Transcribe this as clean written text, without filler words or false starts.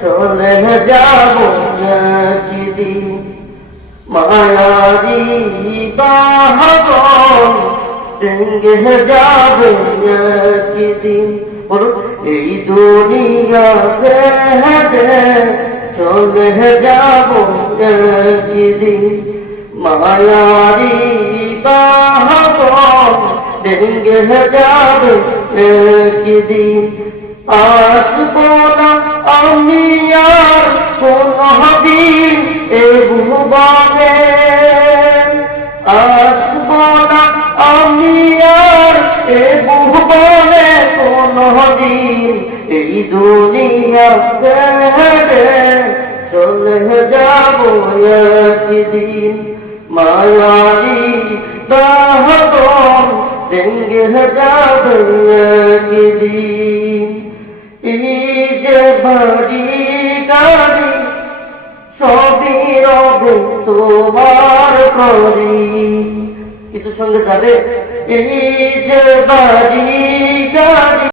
চলে যাব একদিন মায়ারি বাহন ভেঙে যাবে একদিন। এই দুনিয়া ছেড়ে চলে যাব একদিন মায়ারি বাহন ভেঙে যাবে একদিন। আসবো না আমি আর কোনদিন এ ভুবনে, আসবো না আমি আর এ ভুবনে কোনদিন। এই দুনিয়া ছেড়ে চলে যাব একদিন মায়ারি বাঁধন ভেঙে যাবে একদিন। এই যে বাড়ি গাড়ি সবই রবে তোমার করি, কিছু সঙ্গে যাবে। এই যে বাড়ি গাড়ি